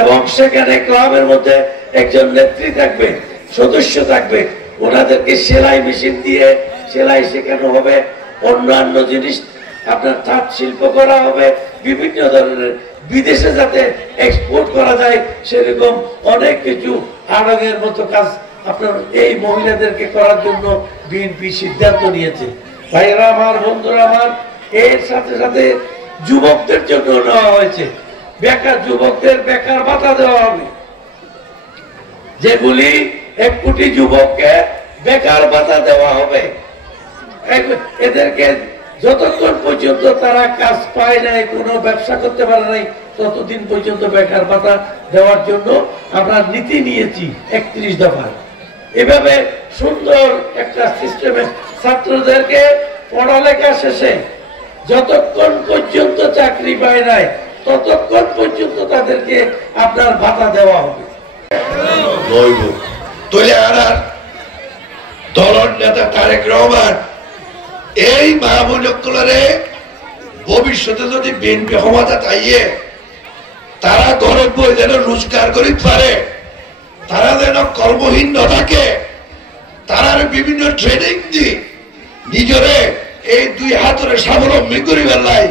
এবং সেখানে ক্লাবের মধ্যে একজন নেত্রী থাকবে, সদস্য থাকবে, ওনাদেরকে সেলাই মেশিন দিয়ে সেলাই শেখানো হবে, অন্যান্য জিনিস আপনার তাঁত শিল্প করা হবে, বিভিন্ন ধরনের বিদেশে যাতে এক্সপোর্ট করা যায় সেরকম অনেক কিছু আড়ঙের মতো কাজ আপনার এই মহিলাদেরকে করার জন্য বিএনপি সিদ্ধান্ত নিয়েছে। ভাইরা আমার, বন্ধুরা আমার, এর সাথে সাথে যুবকদের জন্য নেওয়া হয়েছে, বেকার যুবকদের বেকার ভাতা দেওয়া হবে, যেগুলি 1 কোটি যুবককে বেকার ভাতা দেওয়া হবে। এদেরকে যতক্ষণ পর্যন্ত তারা কাজ পায় নাই, কোনো ব্যবসা করতে পারে নাই, ততদিন পর্যন্ত বেকার ভাতা দেওয়ার জন্য আমরা নীতি নিয়েছি 31 দফা। এভাবে সুন্দর একটা সিস্টেমে ছাত্রদেরকে পড়ালেখা শেষে যতক্ষণ পর্যন্ত চাকরি পায় নাই ততক্ষণ পর্যন্ত তাদেরকে আপনার ভাতা দেওয়া হবে। দলের নেতা তারেক রহমান এই মাহবুবুল্লাহরে ভবিষ্যতে যদি বিএনপি ক্ষমতা চাইয়ে তারা গরিব বই যেন রোজগার করি পারে, তারা যেন কর্মহীন না থাকে, তারা বিভিন্ন ট্রেনিং দি নিজরে এই 2 হাতের স্বাবলম্বী করিবার লাই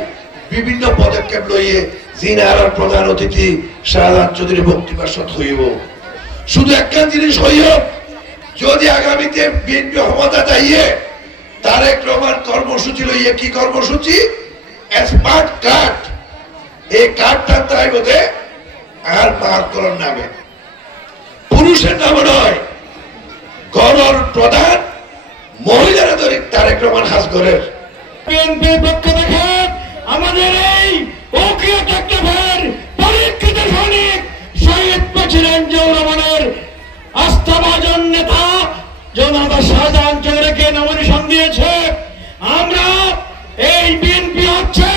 বিভিন্ন পদক্ষেপ লইয়ে জিনার প্রধান অতিথি শাহজাহান চৌধুরী বক্তৃতার হইব। শুধু একটা জিনিস হইব, যদি আগামীতে বিএনপি ক্ষমতা চাইয়ে তারেক রহমান কর্মসূচি লইয়ে, কি কর্মসূচি? Smart card. এই কার্ডটা তাই বোধে আর মার করার নামে, পুরুষের নামে নয়, গণর প্রধান মহিলারা ধরে তারেক রহমান হাসগরের বিএনপির পক্ষ থেকে আমাদের এই অকিয় চট্টগ্রামের পরীক্ষিত সৈনিক শহীদ প্রেসিডেন্ট জিয়াউর রহমানের আস্থাভাজন নেতা জনাব শাহজাহান চৌধুরীকে নমিনেশন দিয়েছে। আমরা এই বিএনপি হচ্ছে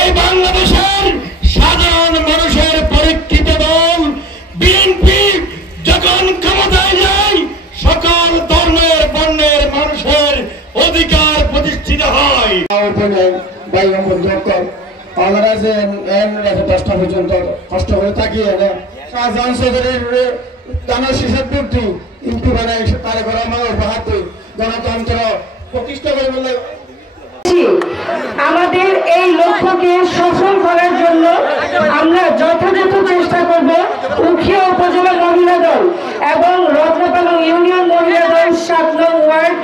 এই বাংলাদেশের সাধারণ মানুষের পরীক্ষিত দল। বিএনপি যখন ক্ষমতায় যায় সকল ধর্মের বর্ণের মানুষের অধিকার প্রতিষ্ঠিত হয়। দশটা পর্যন্ত কষ্ট করে তাকিয়ে শাহজাহান চৌধুরীর দানের শেষের ব্যক্তি ইম্পি বানায় তারেক রহমানের উপহার গণতন্ত্র প্রতিষ্ঠা করে বলে আমাদের এই লক্ষ্যকে সফল করার জন্য আমরা যথাযথ চেষ্টা করব। উখিয়া উপজেলা মহিলা দল এবং রত্নপালং ইউনিয়ন মহিলা দল 7 নং ওয়ার্ড,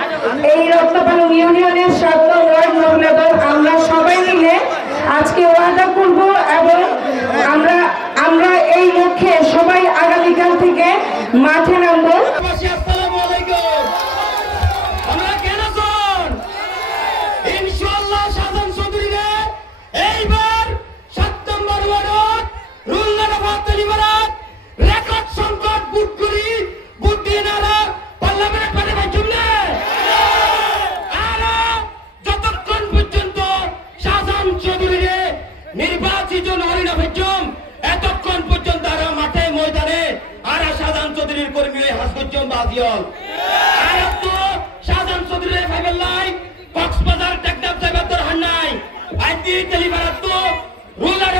এই রত্নপালং ইউনিয়নের 7 নং ওয়ার্ড মহিলা দল আমরা সবাই মিলে আজকে ওয়াদা করব এবং আমরা এই লক্ষ্যে সবাই আগামীকাল থেকে মাঠে নামবো। নির্বাচিত নরিনা ভেজম এতক্ষণ পর্যন্ত তারা মাঠে ময়দানে আর শাহজাহান চৌধুরীর কর্মী হাসগজ্জম বাজিয়ল আর তো শাহজাহান চৌধুরীর ভাইবেল লাই কক্সবাজার টেকনাফ সাহেবের হান্নাই আইতি টেলিভার তো রুলার